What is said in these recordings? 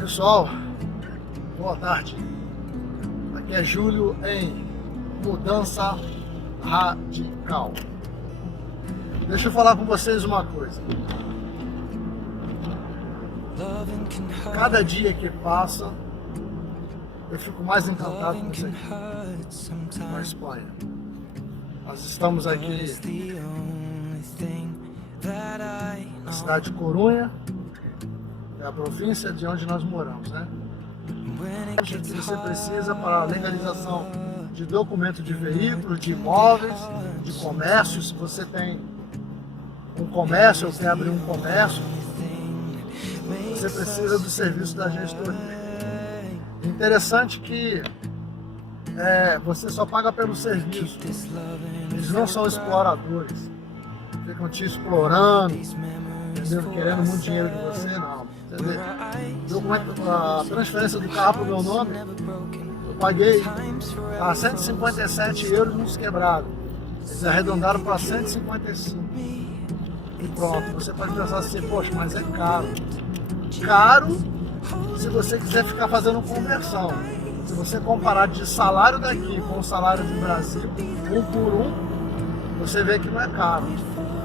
Pessoal, boa tarde. Aqui é Júlio em Mudança Radical. Deixa eu falar com vocês uma coisa. Cada dia que passa, eu fico mais encantado com isso aqui, com a Espanha. Nós estamos aqui na cidade de Corunha, é a província de onde nós moramos, né? O que você precisa para a legalização de documento de veículos, de imóveis, de comércio, se você tem um comércio ou quer abrir um comércio, você precisa do serviço da gestoria. Interessante que você só paga pelo serviço. Eles não são exploradores. Ficam te explorando, entendeu? Querendo muito dinheiro de você, não. Entendeu? A transferência do carro para o meu nome, eu paguei a 157 euros nos quebrados. Eles arredondaram para 155. E pronto, você pode pensar assim, poxa, mas é caro. Caro se você quiser ficar fazendo conversão. Se você comparar de salário daqui com o salário do Brasil, um por um, você vê que não é caro.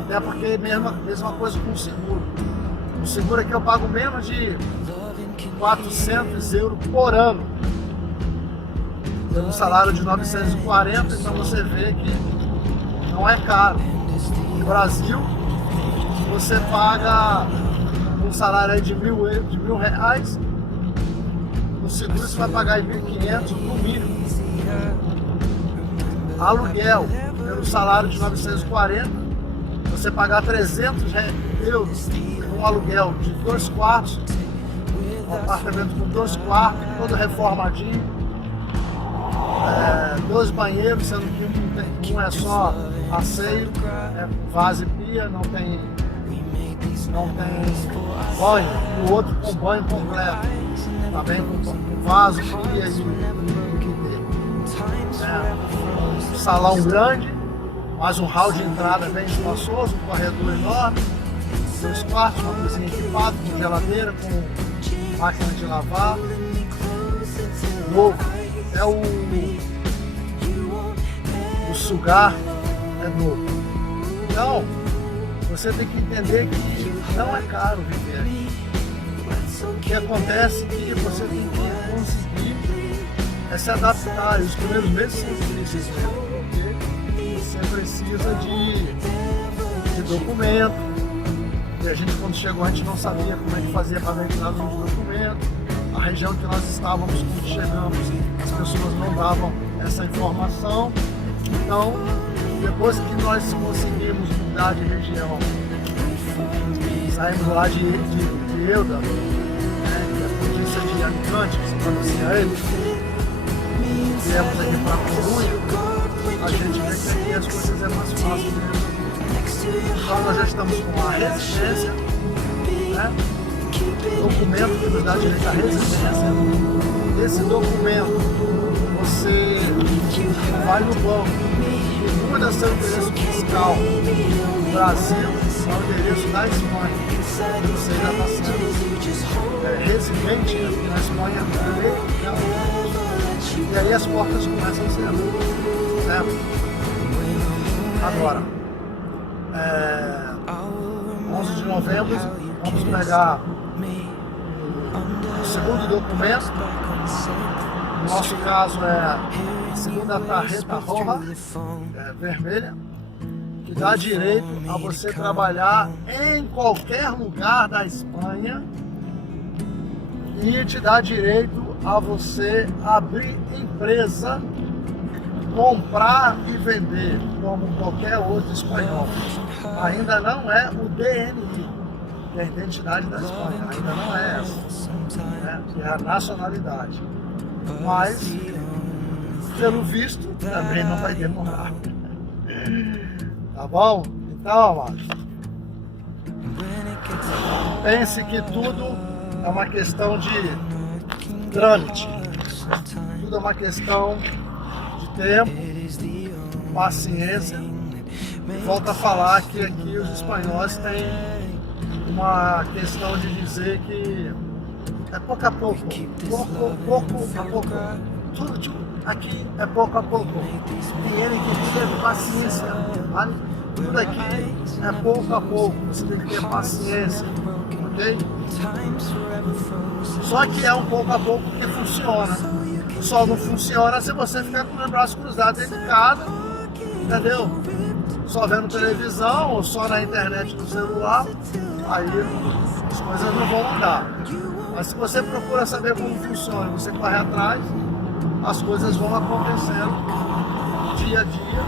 Até porque é a mesma coisa com o seguro. O seguro aqui eu pago menos de 400 euros por ano. Tem um salário de 940, então você vê que não é caro. No Brasil, você paga um salário aí de mil reais, no seguro você vai pagar em 1.500 no mínimo. Aluguel, pelo salário de 940, você pagar 300 euros um aluguel de 2 quartos, um apartamento com 2 quartos, todo reformadinho, 2 banheiros, sendo que um é só asseio, vaso e pia, não tem banho, o outro com banho completo, também com vaso, pia e um salão grande, mais um hall de entrada bem espaçoso, um corredor enorme, 2 quartos, uma cozinha equipada, com geladeira, com máquina de lavar, novo, até o sugar é novo. Então, você tem que entender que não é caro viver aqui. O que acontece é que você tem que conseguir se adaptar, e os primeiros meses são difíceis mesmo, porque você precisa de documento. E a gente, quando chegou, a gente não sabia como é que fazia para ventilar os documentos. A região que nós estávamos, quando chegamos, as pessoas não davam essa informação. Então, depois que nós conseguimos mudar de região, saímos lá de Elda, que é a província de Alicante, que se pronuncia ele, viemos aqui para Corunha, a gente vê que aqui as coisas é mais fácil mesmo. Então nós já estamos com a residência, documento que nos dá direito à residência. Esse documento você vai no banco, muda seu endereço fiscal no Brasil ao endereço da Espanha. Você já está sendo residente aqui na Espanha legalmente. E aí as portas começam a se abrir, certo? Agora, 11 de novembro, vamos pegar o segundo documento. No nosso caso é a segunda tarjeta roja, vermelha, que dá direito a você trabalhar em qualquer lugar da Espanha e te dá direito a você abrir empresa, comprar e vender como qualquer outro espanhol. Ainda não é o DNI, que é a identidade da Espanha, ainda não é essa, que é a nacionalidade. Mas, pelo visto, também não vai demorar. Tá bom? Então, amados, pense que tudo é uma questão de trâmite, tudo é uma questão de tempo, paciência. Volto a falar que aqui os espanhóis têm uma questão de dizer que é pouco a pouco, pouco a pouco. Tudo aqui é pouco a pouco. Tem ele que ter paciência, vale? Tudo aqui é pouco a pouco, você tem que ter paciência, ok? Só que é um pouco a pouco que funciona. Só não funciona se você ficar com os braços cruzados dentro de casa, entendeu? Só vendo televisão ou só na internet no celular, aí as coisas não vão andar. Mas se você procura saber como funciona, você corre atrás, as coisas vão acontecendo dia a dia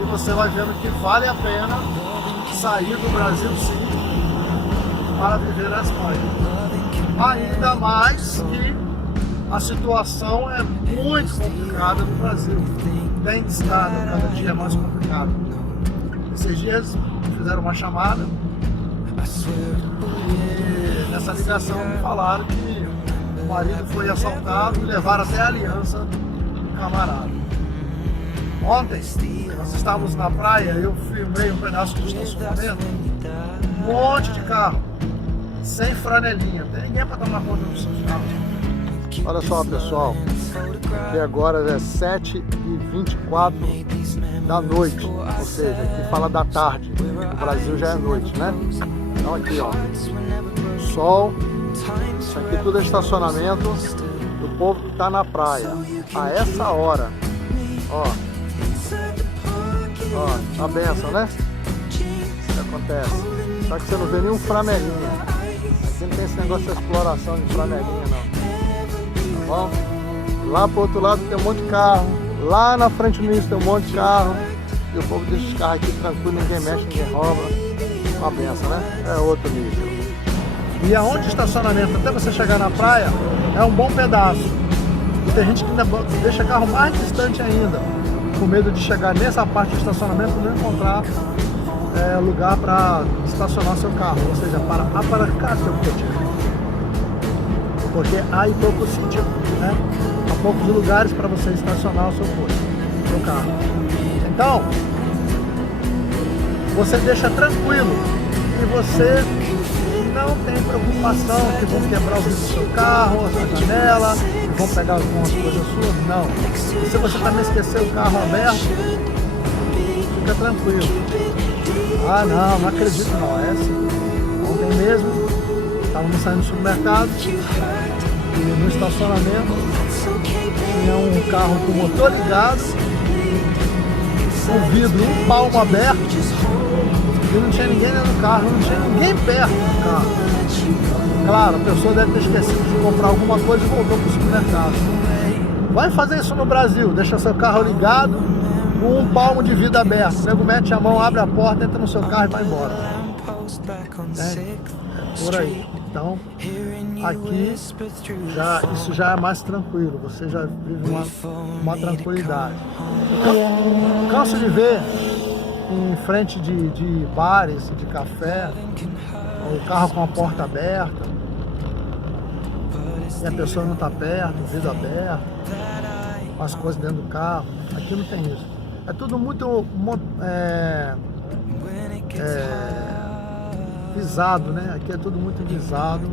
e você vai vendo que vale a pena sair do Brasil, sim, para viver na Espanha. Ainda mais que a situação é muito complicada no Brasil. Tem estado cada dia mais complicado. Esses dias fizeram uma chamada e nessa ligação me falaram que o marido foi assaltado e levaram até a aliança do camarada. Ontem, nós estávamos na praia, eu filmei um pedaço do estacionamento, um monte de carro, sem franelinha, não tem ninguém para tomar conta dos seus carros. Olha só, pessoal, aqui agora é 7h24 da noite, ou seja, aqui fala da tarde, no Brasil já é noite, né? Então aqui, ó, sol, isso aqui tudo é estacionamento do povo que tá na praia, a essa hora, ó, a benção, né? O que acontece? Só que você não vê nenhum franelinha, aqui não tem esse negócio de exploração de franelinha não, tá bom? Lá pro outro lado tem um monte de carro, lá na frente do início tem um monte de carro, e o povo deixa os carros aqui tranquilo, ninguém mexe, ninguém rouba, uma benção, né? É outro nível. E aonde o estacionamento, até você chegar na praia, é um bom pedaço. E tem gente que ainda deixa carro mais distante ainda, com medo de chegar nessa parte do estacionamento e não encontrar lugar para estacionar seu carro, ou seja, para aparcar seu coche. Porque há pouco sítio, né? Há poucos lugares para você estacionar o seu coche, seu carro. Então, você deixa tranquilo e você não tem preocupação que vão quebrar o vidro do seu carro, a sua janela, que vão pegar algumas coisas suas, não. E se você também esquecer o carro aberto, fica tranquilo. Ah não acredito não, é assim. Ontem mesmo, estávamos saindo do supermercado e no estacionamento tinha um carro com o motor ligado, o vidro um palmo aberto e não tinha ninguém dentro do carro, não tinha ninguém perto do carro. Claro, a pessoa deve ter esquecido de comprar alguma coisa e voltou para o supermercado. Vai fazer isso no Brasil, deixa seu carro ligado com um palmo de vidro aberto. O nego mete a mão, abre a porta, entra no seu carro e vai embora. Por aí. Então, aqui isso já é mais tranquilo, você já vive uma tranquilidade. Canso de ver em frente de bares, de café, o carro com a porta aberta e a pessoa não está perto, o vidro aberto, com as coisas dentro do carro. Aqui não tem isso. É tudo muito visado, né? Aqui é tudo muito visado,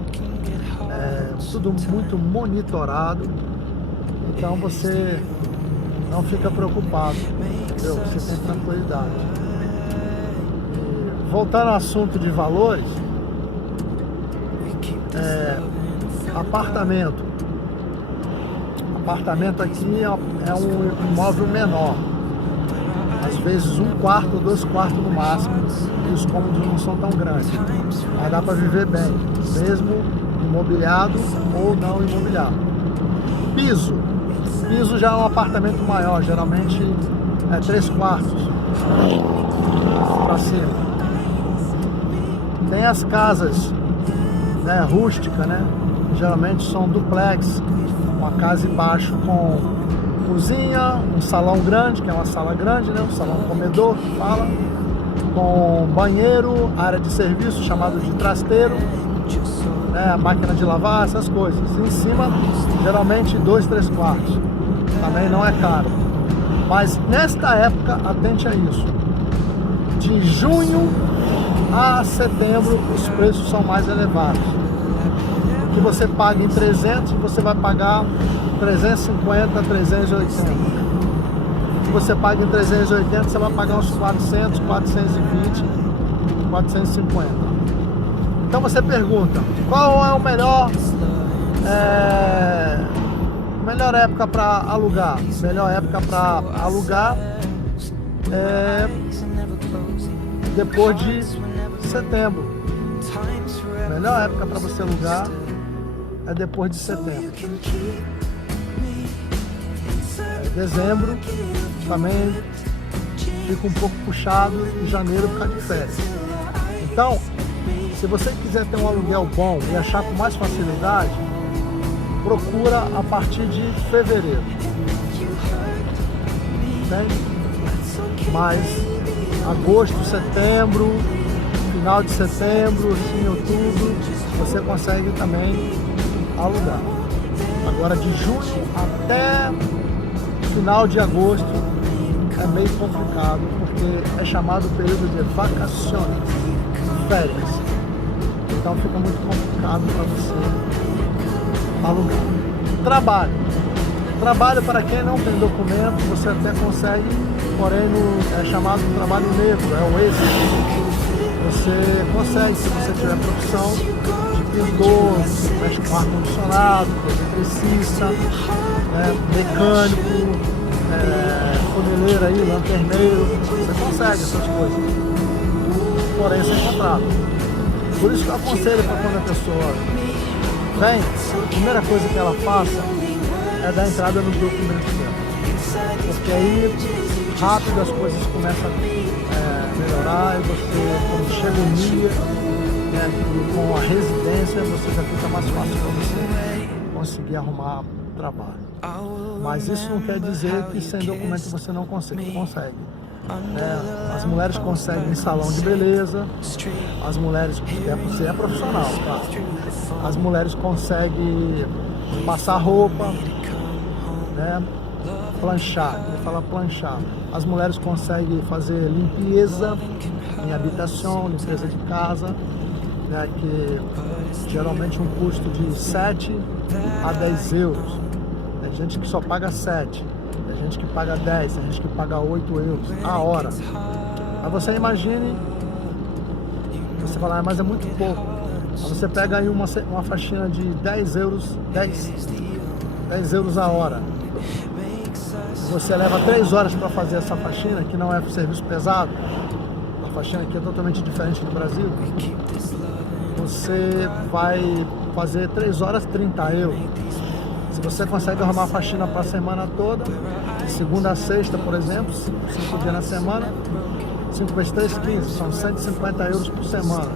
tudo muito monitorado, então você não fica preocupado, entendeu? Você tem tranquilidade. E, voltando ao assunto de valores, apartamento aqui é um imóvel menor, às vezes 1/4 ou 2/4 no máximo, e os cômodos não são tão grandes, mas dá para viver bem, mesmo imobiliado ou não imobiliado. Piso já é um apartamento maior, geralmente é 3/4 para cima. Tem as casas, né, rústicas, né? Geralmente são duplex, uma casa embaixo com cozinha, um salão grande, que é uma sala grande, né? Um salão comedor, que fala, com banheiro, área de serviço chamado de trasteiro, né? Máquina de lavar, essas coisas. E em cima, geralmente 2/3/4. Também não é caro. Mas nesta época, atente a isso. De junho a setembro, os preços são mais elevados. que você paga em 300, você vai pagar 350, 380. O que você paga em 380, você vai pagar uns 400, 420, 450. Então você pergunta, qual é o melhor época para alugar? Melhor época para alugar é depois de setembro. Melhor época para você alugar é depois de setembro. Dezembro também fica um pouco puxado, e janeiro fica de férias. Então, se você quiser ter um aluguel bom e achar com mais facilidade, procura a partir de fevereiro. Entende? Mas agosto, setembro, final de setembro, em outubro, você consegue também alugar. Agora de junho até final de agosto é meio complicado, porque é chamado período de vacações, férias. Então fica muito complicado para você alugar. Trabalho para quem não tem documento, você até consegue, porém é chamado de trabalho negro, é o extra. Você consegue, se você tiver profissão de pintor, mexe com ar-condicionado, eletricista, mecânico, funileiro aí, lanterneiro, você consegue essas coisas, porém sem contrato. Por isso que eu aconselho para quando a pessoa vem, a primeira coisa que ela faça é dar entrada nos documentos dela, porque aí rápido as coisas começam a melhorar, e você, quando chega o dia, com a residência, você já fica mais fácil para você conseguir arrumar trabalho. Mas isso não quer dizer que sem documento você não consegue. As mulheres conseguem em salão de beleza, as mulheres, você é profissional, tá? As mulheres conseguem passar roupa, planchar, ele fala planchar. As mulheres conseguem fazer limpeza em habitação, limpeza de casa, que geralmente um custo de 7 a 10 euros. Tem gente que só paga 7, tem gente que paga 10, tem gente que paga 8 euros a hora. Aí você imagine, você fala, mas é muito pouco. Aí você pega aí uma faxina de 10 euros a hora. Você leva 3 horas para fazer essa faxina, que não é serviço pesado, a faxina aqui é totalmente diferente do Brasil. Você vai fazer 3 horas, 30 euros. Se você consegue arrumar a faxina para a semana toda, de segunda a sexta, por exemplo, 5 dias na semana, 5 vezes 3, 15, são 150 euros por semana.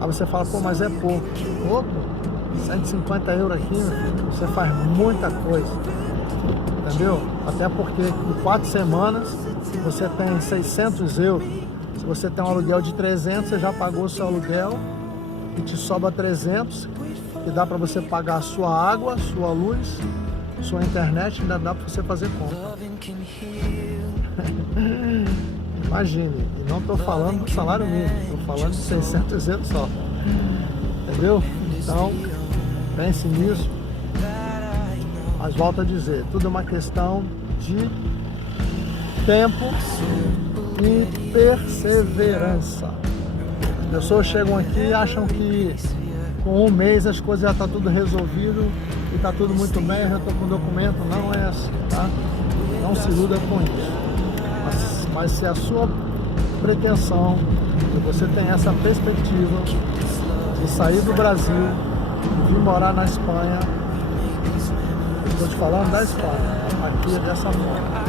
Aí você fala, pô, mas é pouco. Pouco? 150 euros aqui, meu filho, você faz muita coisa. Entendeu? Até porque em 4 semanas você tem 600 euros. Se você tem um aluguel de 300, você já pagou o seu aluguel e te sobra 300, que dá para você pagar a sua água, sua luz, sua internet, ainda dá para você fazer compra. Imagine, e não estou falando do salário mínimo, estou falando de 600 euros só. Entendeu? Então, pense nisso. Mas volto a dizer, tudo é uma questão de tempo e perseverança. As pessoas chegam aqui e acham que com um mês as coisas já estão tudo resolvido e está tudo muito bem, eu já estou com documento. Não é assim, tá? Não se iluda com isso. Mas se a sua pretensão, se você tem essa perspectiva de sair do Brasil e vir morar na Espanha, estou te falando da Espanha, aqui é dessa forma.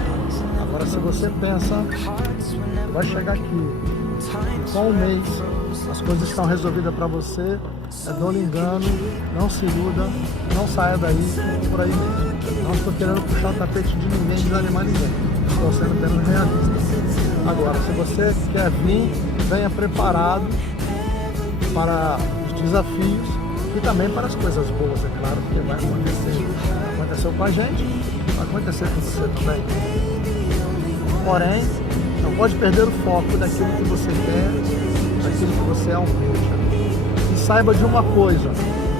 Agora, se você pensa que vai chegar aqui e com um mês as coisas estão resolvidas para você, é dor engano, não se iluda, não saia daí, por aí mesmo. Não estou querendo puxar o tapete de ninguém, desanimar ninguém, estou sendo apenas realista. Agora, se você quer vir, venha preparado para os desafios e também para as coisas boas, é claro, porque vai acontecer. Aconteceu com a gente, vai acontecer com você também. Porém, não pode perder o foco daquilo que você quer, daquilo que você almeja. E saiba de uma coisa,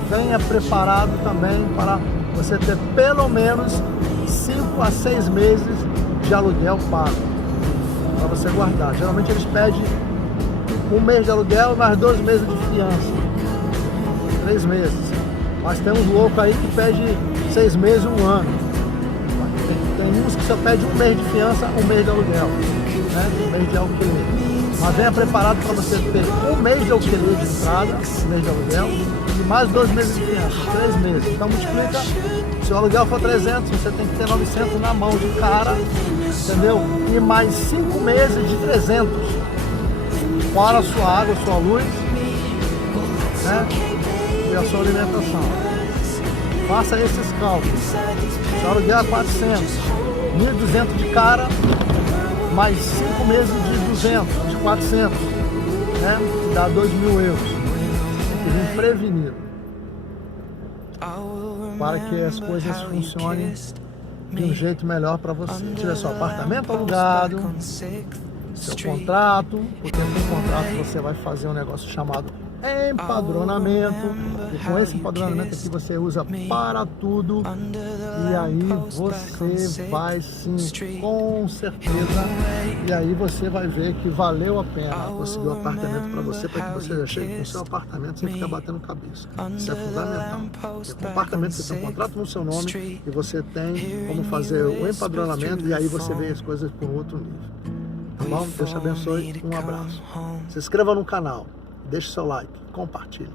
venha preparado também para você ter pelo menos 5 a 6 meses de aluguel pago para você guardar. Geralmente eles pedem 1 mês de aluguel e mais 2 meses de fiança, 3 meses. Mas tem uns loucos aí que pedem 6 meses, 1 ano. Tem uns que só pedem 1 mês de fiança, 1 mês de aluguel, né? 1 mês de alquiler. Mas venha preparado para você ter 1 mês de alquiler de entrada, 1 mês de aluguel, e mais 2 meses de fiança, 3 meses. Então multiplica, se o aluguel for 300, você tem que ter 900 na mão de cara, entendeu? E mais 5 meses de 300, fora a sua água, a sua luz, né? E a sua alimentação. Faça esses cálculos. Se o aluguel é 400, 1.200 de cara, mais 5 meses de 200, de 400, né? Dá 2.000 euros. Tem que vir prevenido, para que as coisas funcionem de um jeito melhor para você. Se tiver seu apartamento alugado, seu contrato, porque no contrato você vai fazer um negócio chamado empadronamento, e com esse empadronamento aqui você usa para tudo, e aí você vai sim, com certeza, e aí você vai ver que valeu a pena conseguir um apartamento para você, para que você já chegue com o seu apartamento sem ficar batendo cabeça. Isso é fundamental, porque com o apartamento você tem um contrato no seu nome e você tem como fazer o empadronamento, e aí você vê as coisas por outro nível. Tá bom? Deus te abençoe, um abraço. Se inscreva no canal, deixe seu like, compartilhe.